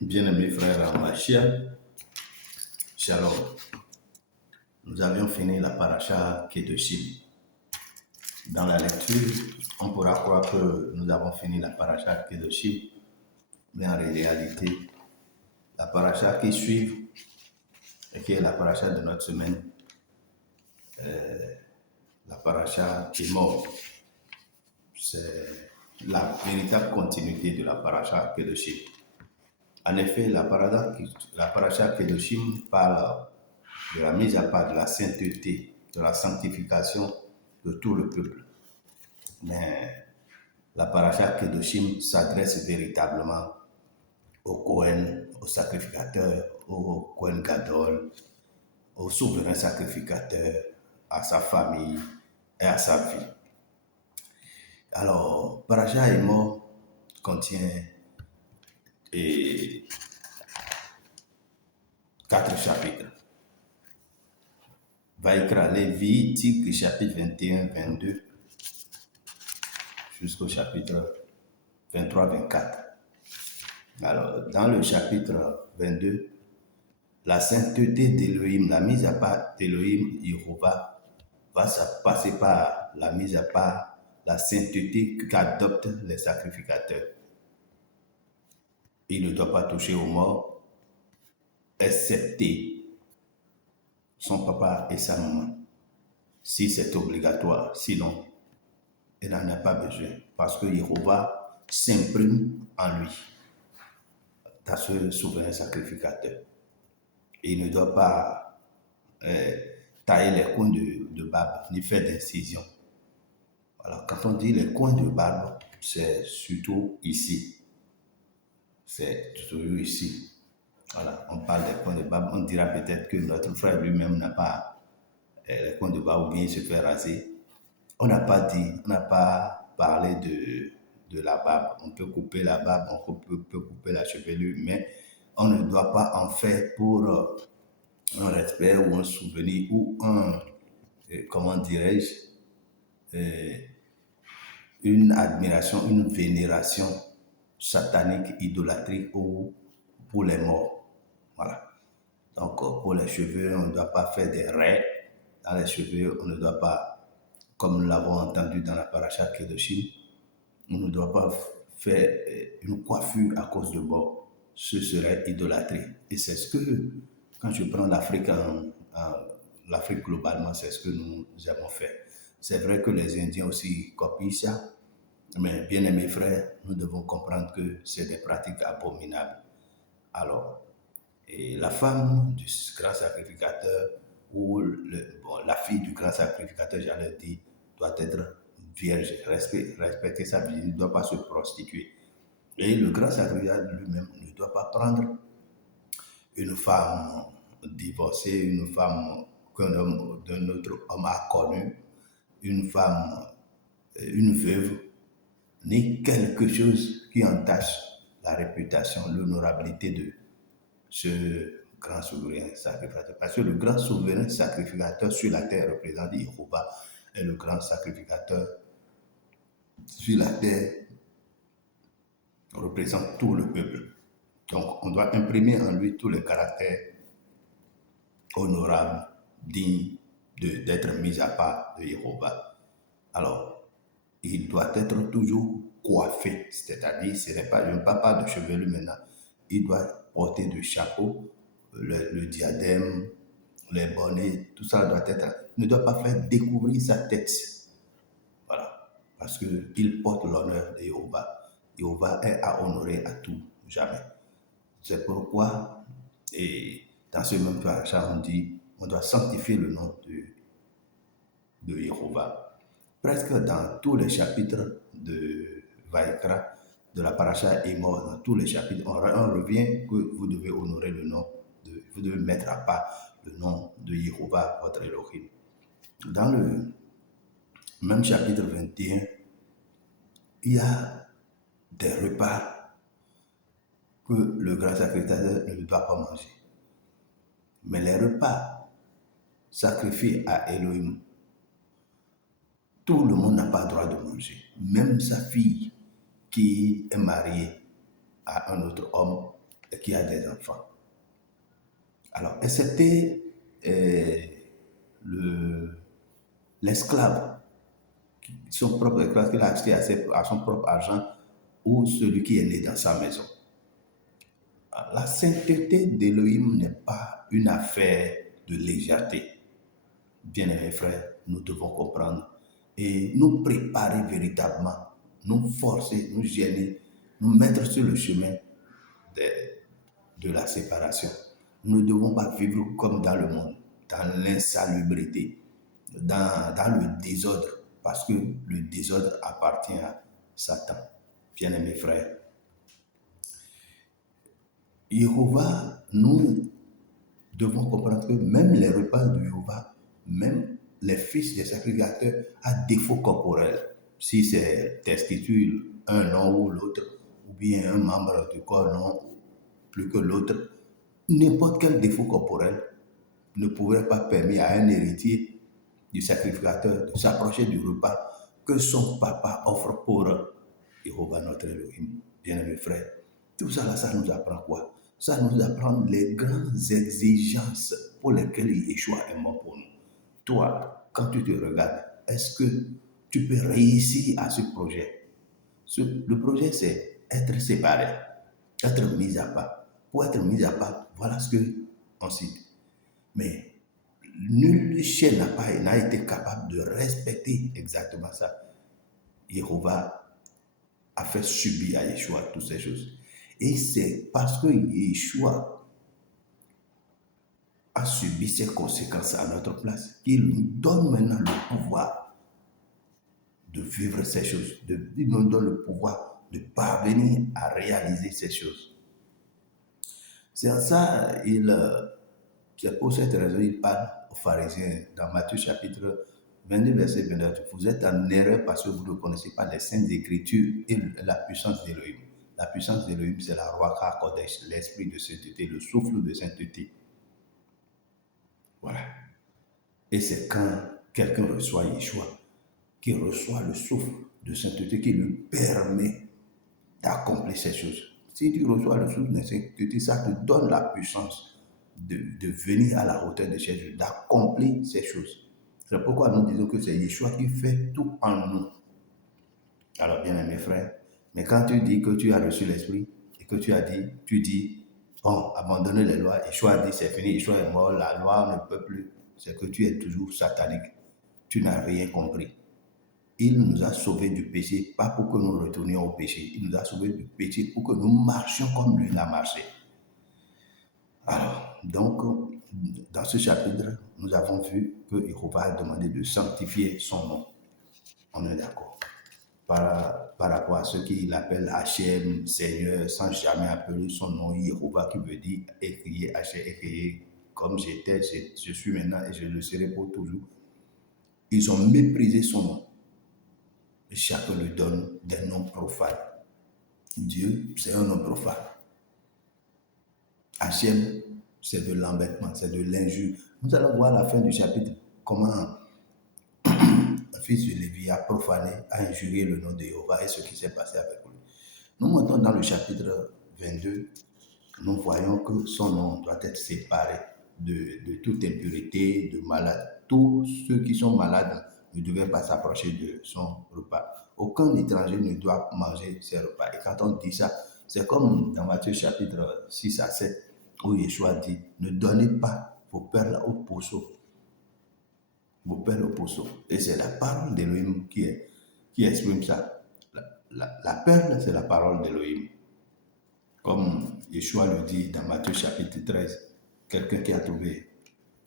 Bien-aimés frères en Machia, Shalom. Nous avions fini la paracha Kedoshim. Dans la lecture, on pourra croire que nous avons fini la paracha Kedoshim, mais en réalité, la paracha qui suit et qui est la paracha de notre semaine, la paracha Émor, c'est la véritable continuité de la paracha Kedoshim. En effet, la paracha Kedoshim parle de la mise à part, de la sainteté, de la sanctification de tout le peuple. Mais la paracha Kedoshim s'adresse véritablement au Kohen, au sacrificateur, au Kohen Gadol, au souverain sacrificateur, à sa famille et à sa vie. Alors, paracha Émor contient 4 chapitres. Vaikra, Lévitique, chapitre 21-22, jusqu'au chapitre 23-24. Alors, dans le chapitre 22, la sainteté d'Élohim, la mise à part d'Élohim, Yehovah, va passer par la mise à part, la sainteté qu'adoptent les sacrificateurs. Il ne doit pas toucher aux morts, excepté son papa et sa maman, si c'est obligatoire. Sinon, il n'en a pas besoin, parce que Yehovah s'imprime en lui, dans ce souverain sacrificateur. Il ne doit pas tailler les coins de barbe, ni faire d'incision. Voilà. Quand on dit les coins de barbe, c'est surtout ici. C'est toujours ici. Voilà. On parle des coins de barbe. On dira peut-être que notre frère lui-même n'a pas les coins de barbe ou bien il se fait raser. On n'a pas parlé de la barbe. On peut couper la barbe, on peut couper la chevelure, mais on ne doit pas en faire pour un respect ou un souvenir ou comment dirais-je, une admiration, une vénération satanique, idolâtrique ou pour les morts. Voilà. Donc, pour les cheveux, on ne doit pas faire des raies dans les cheveux, on ne doit pas, comme nous l'avons entendu dans la paracha Kedoshim, on ne doit pas faire une coiffure à cause de mort. Ce serait idolâtrie. Et c'est ce que, quand je prends l'Afrique l'Afrique globalement, c'est ce que nous avons fait. C'est vrai que les Indiens aussi copient ça, mais bien aimés frères, nous devons comprendre que c'est des pratiques abominables. Alors, et la femme du grand sacrificateur ou la fille du grand sacrificateur, j'allais dire, doit être vierge, respecter sa vie, il ne doit pas se prostituer. Et le grand sacrificateur lui-même ne doit pas prendre une femme divorcée, une femme d'un autre homme a connu, une femme, une veuve, ni quelque chose qui entache la réputation, l'honorabilité de ce grand souverain sacrificateur. Parce que le grand souverain sacrificateur sur la terre représente Yehovah et le grand sacrificateur sur la terre représente tout le peuple. Donc, on doit imprimer en lui tous les caractères honorables, dignes d'être mis à part de Yehovah. Alors, il doit être toujours coiffé, c'est-à-dire, ce n'est pas, je ne parle pas de chevelure maintenant, il doit porter du chapeau, le diadème, les bonnets, tout ça doit être, ne doit pas faire découvrir sa tête. Voilà, parce qu'il porte l'honneur de Yehovah. Yehovah est à honorer à tout, jamais. C'est pourquoi, et dans ce même paracha, on dit, on doit sanctifier le nom de Yehovah. Presque dans tous les chapitres de Vaikra, de la paracha Émor, dans tous les chapitres, on revient que vous devez honorer le nom, vous devez mettre à part le nom de Yehovah, votre Elohim. Dans le même chapitre 21, il y a des repas que le grand sacrificateur ne doit pas manger. Mais les repas sacrifiés à Elohim, tout le monde n'a pas le droit de manger. Même sa fille qui est mariée à un autre homme et qui a des enfants. Alors, excepté l'esclave, son propre esclave qu'il a acheté à son propre argent, ou celui qui est né dans sa maison. La sainteté d'Élohim n'est pas une affaire de légèreté. Bien-aimés frères, nous devons comprendre et nous préparer véritablement, nous forcer, nous gêner, nous mettre sur le chemin de la séparation. Nous ne devons pas vivre comme dans le monde, dans l'insalubrité, dans le désordre, parce que le désordre appartient à Satan. Bien-aimés frères, Jéhovah, nous devons comprendre que même les repas de Jéhovah, même les fils des sacrificateurs, à défaut corporel, si c'est testicules, un non ou l'autre, ou bien un membre du corps non plus que l'autre, n'importe quel défaut corporel ne pourrait pas permettre à un héritier du sacrificateur de s'approcher du repas que son papa offre pour Jéhovah notre Elohim. Bien-aimés frères, tout ça là, ça nous apprend quoi? Ça nous apprend les grandes exigences pour lesquelles Yeshua est mort pour nous. Toi, quand tu te regardes, est-ce que tu peux réussir à ce projet? Le projet, c'est être séparé, être mis à part. Pour être mis à part, voilà ce qu'on cite. Mais nul chaîne n'a été capable de respecter exactement ça. Jéhovah a fait subir à Yeshua toutes ces choses. Et c'est parce que Yeshua a subi ces conséquences à notre place qu'il nous donne maintenant le pouvoir de vivre ces choses. Il nous donne le pouvoir de parvenir à réaliser ces choses. C'est en ça, c'est pour cette raison qu'il parle aux pharisiens dans Matthieu chapitre 22, verset 29. Vous êtes en erreur parce que vous ne connaissez pas les saintes écritures et la puissance d'Élohim. La puissance d'Élohim, c'est la Ruach HaKodesh, l'esprit de sainteté, le souffle de sainteté. Voilà. Et c'est quand quelqu'un reçoit Yeshua, qui reçoit le souffle de sainteté qui lui permet d'accomplir ces choses. Si tu reçois le souffle de sainteté, ça te donne la puissance de venir à la hauteur de Jésus, d'accomplir ces choses. C'est pourquoi nous disons que c'est Yeshua qui fait tout en nous. Alors, bien aimés frères, mais quand tu dis que tu as reçu l'Esprit et que tu dis, bon, abandonnez les lois, Yeshua a dit c'est fini, Yeshua est mort, la loi ne peut plus, c'est que tu es toujours satanique. Tu n'as rien compris. Il nous a sauvés du péché, pas pour que nous retournions au péché. Il nous a sauvés du péché pour que nous marchions comme lui a marché. Alors, donc, dans ce chapitre, nous avons vu que Jéhovah a demandé de sanctifier son nom. On est d'accord. Par rapport à ce qu'il appelle Hachem, Seigneur, sans jamais appeler son nom Jéhovah, qui veut dire écrier Hachem, écrier comme j'étais, je suis maintenant et je le serai pour toujours. Ils ont méprisé son nom. Et chacun lui donne des noms profanes. Dieu, c'est un nom profane. Hachem, c'est de l'embêtement, c'est de l'injure. Nous allons voir à la fin du chapitre comment un fils de Lévi a profané, a injurié le nom de Jéhovah et ce qui s'est passé avec lui. Nous montrons dans le chapitre 22, nous voyons que son nom doit être séparé de toute impurité, de malade. Tous ceux qui sont malades ne devaient pas s'approcher de son repas. Aucun étranger ne doit manger ses repas. Et quand on dit ça, c'est comme dans Matthieu chapitre 6 à 7, où Yeshua dit, ne donnez pas vos perles aux pousseaux. Vos perles aux pousseaux. Et c'est la parole d'Élohim qui exprime ça. La perle, c'est la parole d'Élohim. Comme Yeshua le dit dans Matthieu chapitre 13, quelqu'un qui a trouvé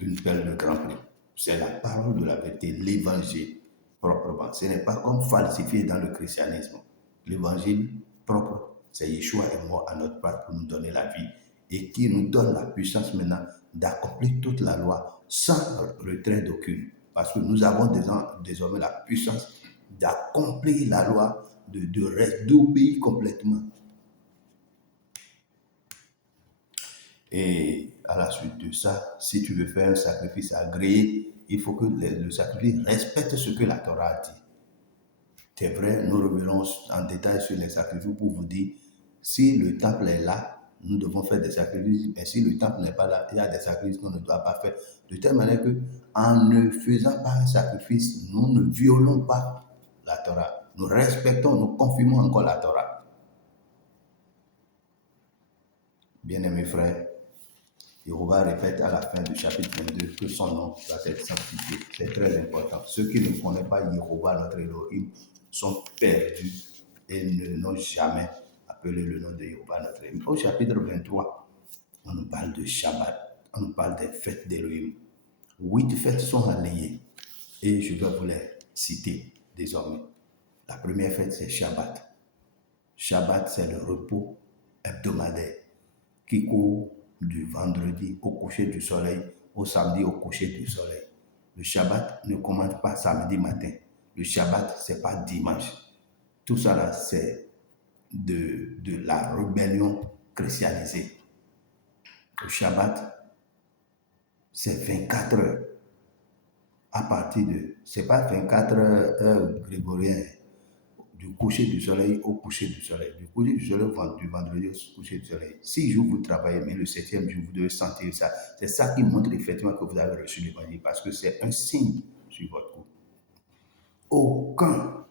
une perle de grand prix. C'est la parole de la vérité, l'évangile proprement. Ce n'est pas comme falsifié dans le christianisme. L'évangile propre, c'est Yeshua est mort à notre place pour nous donner la vie et qui nous donne la puissance maintenant d'accomplir toute la loi sans retrait d'aucune. Parce que nous avons désormais la puissance d'accomplir la loi, d'obéir complètement. Et à la suite de ça, si tu veux faire un sacrifice agréé, il faut que le sacrifice respecte ce que la Torah a dit. C'est vrai, nous revenons en détail sur les sacrifices pour vous dire, si le temple est là, Nous devons faire des sacrifices, mais si le temple n'est pas là, il y a des sacrifices qu'on ne doit pas faire. De telle manière que, en ne faisant pas un sacrifice, nous ne violons pas la Torah. Nous respectons, nous confirmons encore la Torah. Bien-aimés frères, Jéhovah répète à la fin du chapitre 22 que son nom doit être sanctifié. C'est très important. Ceux qui ne connaissent pas Jéhovah, notre Elohim, sont perdus et n'ont jamais appelé le nom de Jéhovah, notre Elohim. Au chapitre 23, on nous parle de Shabbat, on nous parle des fêtes d'Elohim. 8 fêtes sont alliées et je vais vous les citer désormais. La première fête, c'est Shabbat. Shabbat, c'est le repos hebdomadaire qui court du vendredi au coucher du soleil au samedi au coucher du soleil. Le Shabbat ne commence pas samedi matin. Le Shabbat, c'est pas dimanche. Tout ça là, c'est de la rébellion christianisée. Le Shabbat, c'est 24 heures. À partir de, c'est pas 24 heures grégoriennes, du coucher du soleil au coucher du soleil. Du coucher du soleil du vendredi au coucher du soleil. 6 jours vous travaillez, mais le 7e jour vous devez sentir ça. C'est ça qui montre effectivement que vous avez reçu l'évangile, parce que c'est un signe sur votre cou. Aucun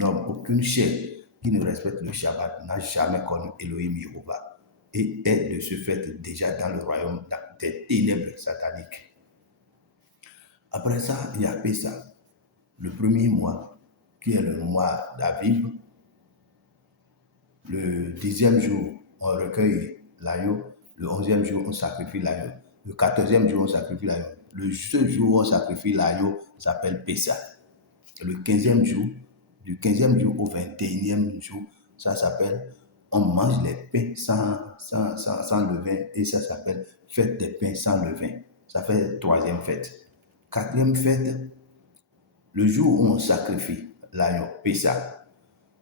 homme, aucune chair qui ne respecte le Shabbat n'a jamais connu Elohim Yehovah et est de ce fait déjà dans le royaume des ténèbres sataniques. Après ça, il y a Pessah, le premier mois, qui est le mois d'Aviv. Le 10e jour, on recueille l'agneau. Le 11e jour, on sacrifie l'agneau. Le 14e jour, on sacrifie l'agneau. Le seul jour où on sacrifie l'agneau s'appelle Pessah. Le 15e jour, du 15e jour au 21e jour, ça s'appelle, on mange les pains sans levain et ça s'appelle fête des pains sans levain. Ça fait 3e fête. 4e fête, le jour où on sacrifie l'agneau, Pessah,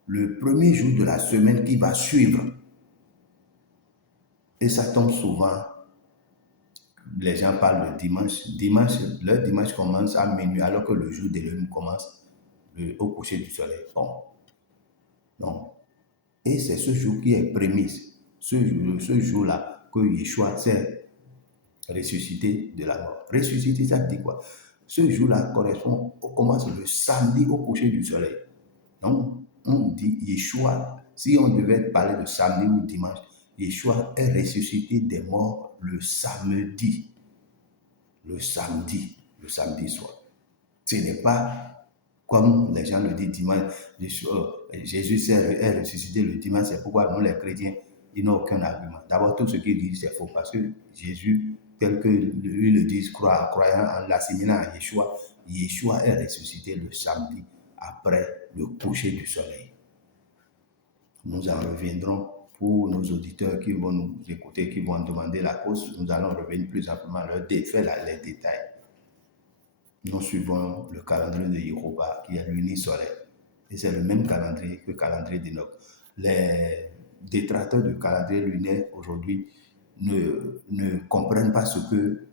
le premier jour de la semaine qui va suivre. Et ça tombe souvent, les gens parlent de dimanche. Le dimanche commence à minuit alors que le jour de l'homme commence au coucher du soleil. Bon. Non. Et c'est ce jour qui est prémisse. Ce jour-là que Yeshua s'est ressuscité de la mort. Ressuscité, ça dit quoi? Ce jour-là commence le samedi au coucher du soleil. Donc, on dit Yeshua, si on devait parler de samedi ou dimanche, Yeshua est ressuscité des morts le samedi. Le samedi soir. Ce n'est pas comme les gens le disent dimanche, Jésus est ressuscité le dimanche, c'est pourquoi nous les chrétiens, ils n'ont aucun argument. D'abord, tout ce qu'ils disent, c'est faux, parce que Jésus, tel que lui le disent, croyant en l'assimilant à Yeshua, Yeshua est ressuscité le samedi après le coucher du soleil. Nous en reviendrons pour nos auditeurs qui vont nous écouter, qui vont demander la cause. Nous allons revenir plus amplement à leur faire les détails. Nous suivons le calendrier de Jéhovah qui est l'uni solaire. Et c'est le même calendrier que le calendrier d'Enoch. Les détracteurs du calendrier lunaire aujourd'hui ne comprennent pas ce que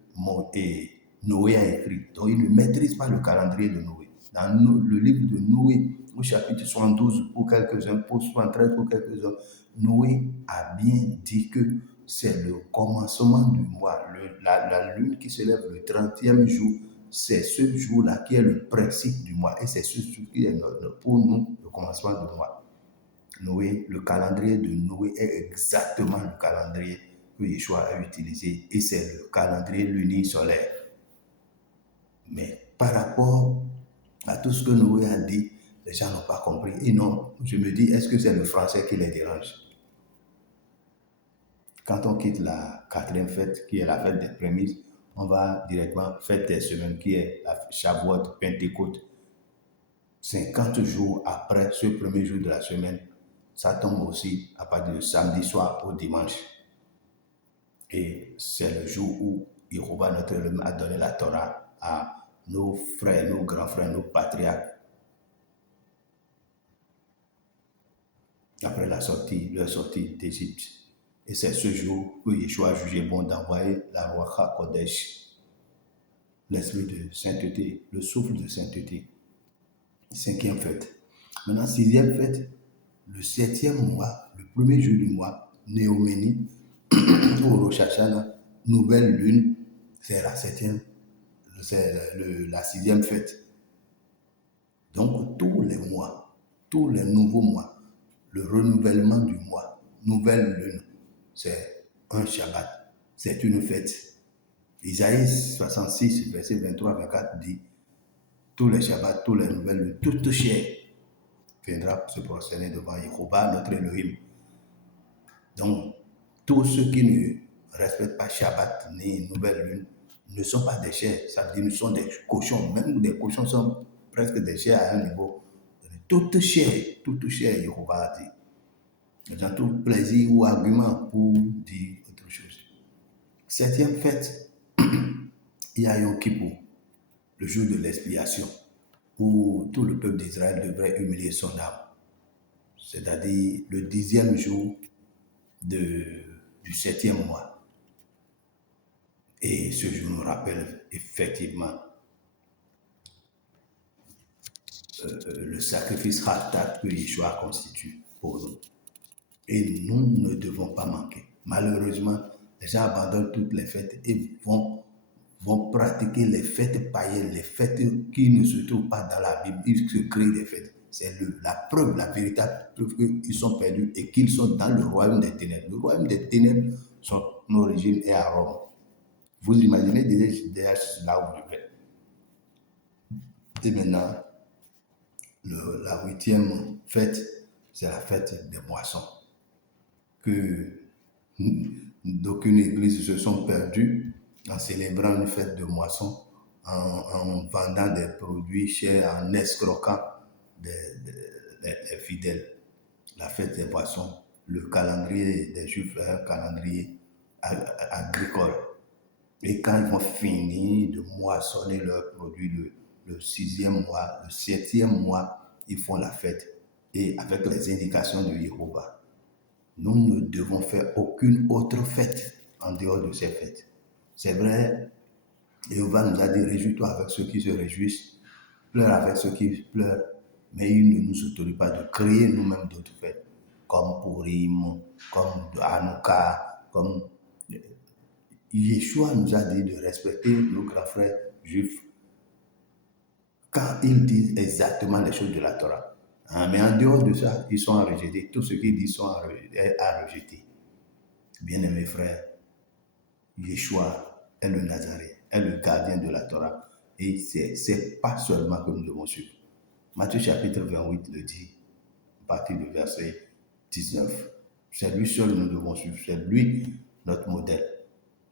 Noé a écrit. Donc ils ne maîtrisent pas le calendrier de Noé. Dans le livre de Noé, au chapitre 72 pour quelques-uns, pour 73 pour quelques-uns, Noé a bien dit que c'est le commencement du mois. La lune qui se lève le 30e jour, c'est ce jour-là qui est le principe du mois. Et c'est ce jour qui est pour nous le commencement du mois. Noé, le calendrier de Noé est exactement le calendrier que Yeshua a utilisé. Et c'est le calendrier lunisolaire. Mais par rapport à tout ce que Noé a dit, les gens n'ont pas compris. Et non, je me dis, est-ce que c'est le français qui les dérange? Quand on quitte la 4e fête, qui est la fête des prémices, on va directement fête des semaines, qui est la Shavuot, Pentecôte. 50 jours après ce premier jour de la semaine, ça tombe aussi à partir du samedi soir au dimanche. Et c'est le jour où Jéhovah, notre Elohim, a donné la Torah à nos frères, nos grands frères, nos patriarches. Après leur sortie d'Égypte. Et c'est ce jour que Yeshua a jugé bon d'envoyer la Ruach HaKodesh, l'esprit de sainteté, le souffle de sainteté. 5e fête. Maintenant, 6e fête, le 7e mois, le premier jour du mois, Néoménie, Rosh Hashanah, nouvelle lune, c'est la septième, c'est la sixième fête. Donc tous les mois, tous les nouveaux mois, le renouvellement du mois, nouvelle lune, c'est un Shabbat, c'est une fête. Isaïe 66, verset 23-24 dit, tous les Shabbats, tous les nouvelles lunes, toute chair viendra se prosterner devant Yehovah, notre Elohim. Donc, tous ceux qui ne respectent pas Shabbat ni nouvelle lune ne sont pas des chairs, ça veut dire qu'ils sont des cochons, même des cochons sont presque des chairs à un niveau. Toute chair, Yehovah a dit. Les gens trouvent plaisir ou argument pour dire autre chose. Septième fête, il y a Yom Kippour, le jour de l'expiation, où tout le peuple d'Israël devrait humilier son âme. C'est-à-dire le 10e jour du 7e mois. Et ce jour nous rappelle effectivement le sacrifice Khatat que Yeshua constitue pour nous. Et nous ne devons pas manquer. Malheureusement, les gens abandonnent toutes les fêtes et vont pratiquer les fêtes païennes, les fêtes qui ne se trouvent pas dans la Bible. Ils se créent des fêtes. C'est la preuve, la véritable preuve qu'ils sont perdus et qu'ils sont dans le royaume des ténèbres. Le royaume des ténèbres, son origine est à Rome. Vous imaginez déjà là où je vais. Et maintenant, la 8e fête, c'est la fête des moissons. Que d'aucune église se sont perdues en célébrant une fête de moisson, en vendant des produits chers, en escroquant les fidèles. La fête des moissons, le calendrier des Juifs est un calendrier agricole. Et quand ils vont finir de moissonner leurs produits, le 6e mois, le 7e mois, ils font la fête. Et avec les indications de Yehovah. Nous ne devons faire aucune autre fête en dehors de ces fêtes. C'est vrai, Yehovah nous a dit, réjouis-toi avec ceux qui se réjouissent, pleure avec ceux qui pleurent, mais il ne nous autorise pas de créer nous-mêmes d'autres fêtes, comme Purim, comme Hanouka, comme... Yeshua nous a dit de respecter nos grands frères juifs quand ils disent exactement les choses de la Torah. Mais en dehors de ça, ils sont à rejeter. Tout ce qu'ils disent sont à rejeter. Bien-aimés frères, Yeshua est le Nazaréen, est le gardien de la Torah. Et c'est pas seulement que nous devons suivre. Matthieu chapitre 28 le dit, à partir du verset 19. C'est lui seul que nous devons suivre. C'est lui notre modèle.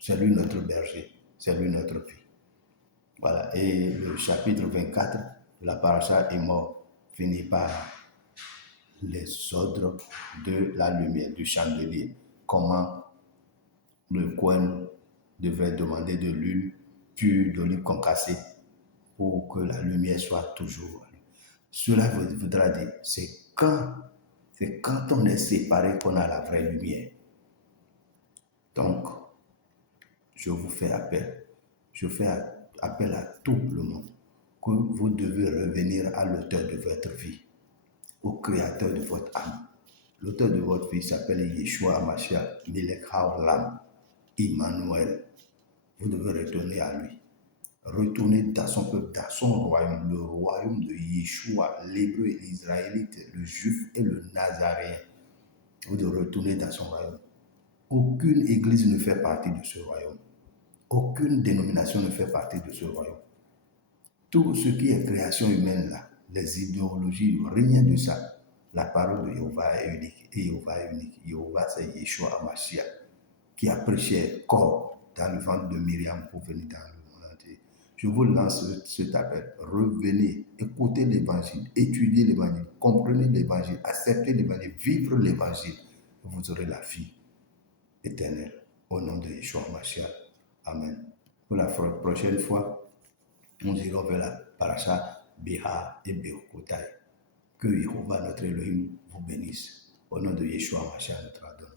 C'est lui notre berger. C'est lui notre vie. Voilà. Et le chapitre 24 de la paracha est mort. Finit par les ordres de la lumière, du chandelier. Comment le Kohen devrait demander de l'huile pure d'olive concassée pour que la lumière soit toujours. Cela voudra dire, c'est quand on est séparé qu'on a la vraie lumière. Donc, je vous fais appel. Je fais appel à tout le monde que vous devez revenir à l'auteur de votre vie, au créateur de votre âme. L'auteur de votre vie s'appelle Yeshua Mashiach, Melech Haolam, Emmanuel. Vous devez retourner à lui. Retourner dans son peuple, dans son royaume, le royaume de Yeshua, l'hébreu et l'israélite, le juif et le nazaréen. Vous devez retourner dans son royaume. Aucune église ne fait partie de ce royaume. Aucune dénomination ne fait partie de ce royaume. Tout ce qui est création humaine là, les idéologies, rien de ça. La parole de Yehovah est unique. Et Yehovah est unique. Yehovah, c'est Yeshua Hamashiach, qui a prêché corps dans le ventre de Myriam pour venir dans le monde entier. Je vous lance cet appel. Revenez, écoutez l'évangile, étudiez l'évangile, comprenez l'évangile, acceptez l'évangile, vivre l'évangile. Vous aurez la vie éternelle. Au nom de Yeshua Hamashiach. Amen. Pour la prochaine fois, nous irons vers la paracha Béha et Bechukotai. Que Yehovah, notre Elohim, vous bénisse. Au nom de Yeshua Hamashiach, notre Adonai.